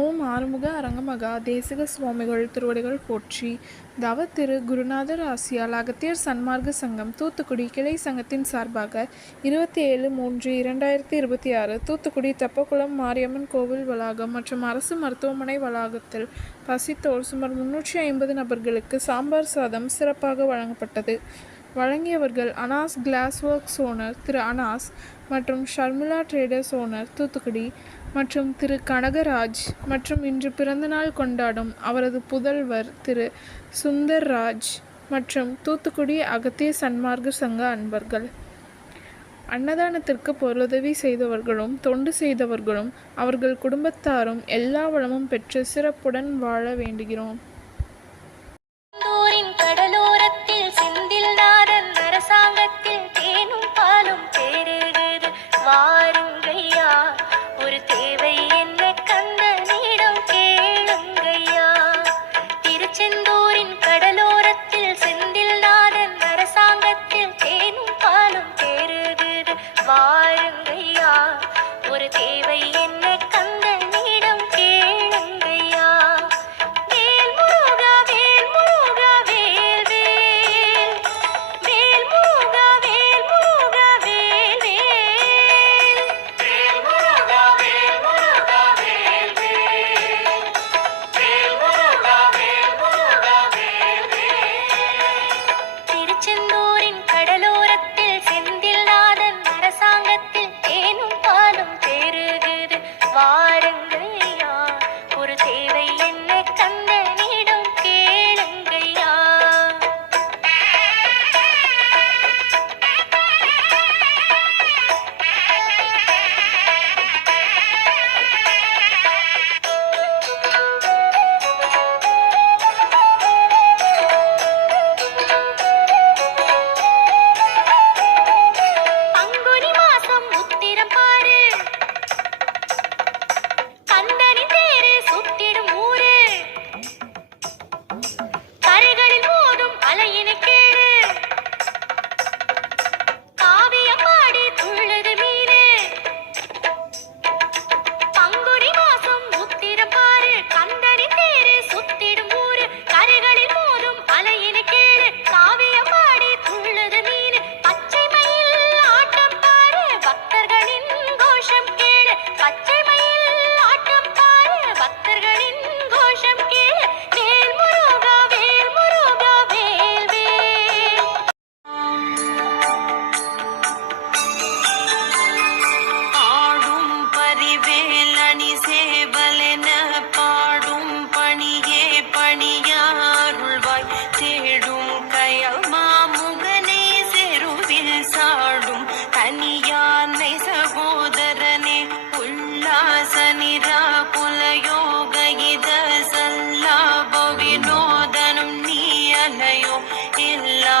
ஓம் ஆறுமுக அரங்கமகா தேசிக சுவாமிகள் திருவடிகள் போற்றி. தவ திரு குருநாதர் ஆசியால் அகத்தியர் சன்மார்க்க சங்கம் தூத்துக்குடி கிளை சங்கத்தின் சார்பாக 27/3/2026 தூத்துக்குடி தெப்பக்குளம் மாரியம்மன் கோவில் வளாகம் மற்றும் அரசு மருத்துவமனை வளாகத்தில் பசித்தோர் சுமார் 350 நபர்களுக்கு சாம்பார் சாதம் சிறப்பாக வழங்கப்பட்டது. வழங்கியவர்கள் அனாஸ் கிளாஸ் ஒர்க்ஸ் ஓனர் திரு அனாஸ் மற்றும் ஷர்மிளா ட்ரேடர்ஸ் ஓனர் தூத்துக்குடி மற்றும் திரு கனகராஜ் மற்றும் இன்று பிறந்தநாள் கொண்டாடும் அவரது புதல்வர் திரு சுந்தர்ராஜ் மற்றும் தூத்துக்குடி அகத்திய சன்மார்க்க சங்க அன்பர்கள். அன்னதானத்திற்கு பொருளுதவி செய்தவர்களும் தொண்டு செய்தவர்களும் அவர்கள் குடும்பத்தாரும் எல்லா வளமும் பெற்று சிறப்புடன் வாழ வேண்டுகிறோம். அரசாங்கத்தில் தேனும் பாலும் பெருகுது வாருங்கய்யா, ஒரு தேவை என்ன கந்தனிடம் கேளுங்கய்யா. திருச்செந்தூரின் கடலோரத்தில் செந்தில் நாதன் அரசாங்கத்தில் தேனும் பாலும் பெருகுது வாருங்கய்யா, ஒரு தேவை என்ன கந்தனிடம் கேளுங்கய்யா. வேல் முருகா வேல் முருகா வேல் வேல், வேல் முருகா வேல் முருகா வேல் வேல், வேல் முருகா வேல் முருகா வேல் வேல், வேல் முருகா வேல் முருகா வேல் வேல். திருச்செந்தூரின் கடலோரத்தில் செந்தில் நாதன் அரசாங்கத்தில் தேனும் பாலும் பெருகுது வாருங்கய்யா, ஒரு தேவை என்ன கந்தனிடம் கேளுங்கய்யா. பங்குனி மாசம் உத்திரம் பாரு, கந்தனின் தேரு சுத்திடும் ஊரு, கரைகளில் மோதும் அலையினை கேளு, காவியம் பாடி துள்ளுது மீனு. பங்குனி மாசம் உத்திரம் பாரு, கந்தனின் தேரு சுத்திடும் ஊரு, கரைகளில் மோதும் அலையினை கேளு, காவியம் பாடி துள்ளுது மீனு. பச்சை மயில் ஆட்டம் பாரு, பக்தர்களின் கோஷம் கேளு, பச்சை மயில் ஆட்டம் பாரு, பக்தர்களின் கோஷம் கேளு. வேல் முருகா வேல் முருகா வேல் வேல். ஆடும் பரிவேல் அணி சேவலென பாடும் பணியே பணியாருள்வாய், தேடும் கயல் மாமுகனே செருவில் சாடும் தனியானை சகோதரனே, உல்லாசனிரா புலயோக இத சல்லாப வினோதனும் நீ அலையோ, எல்லா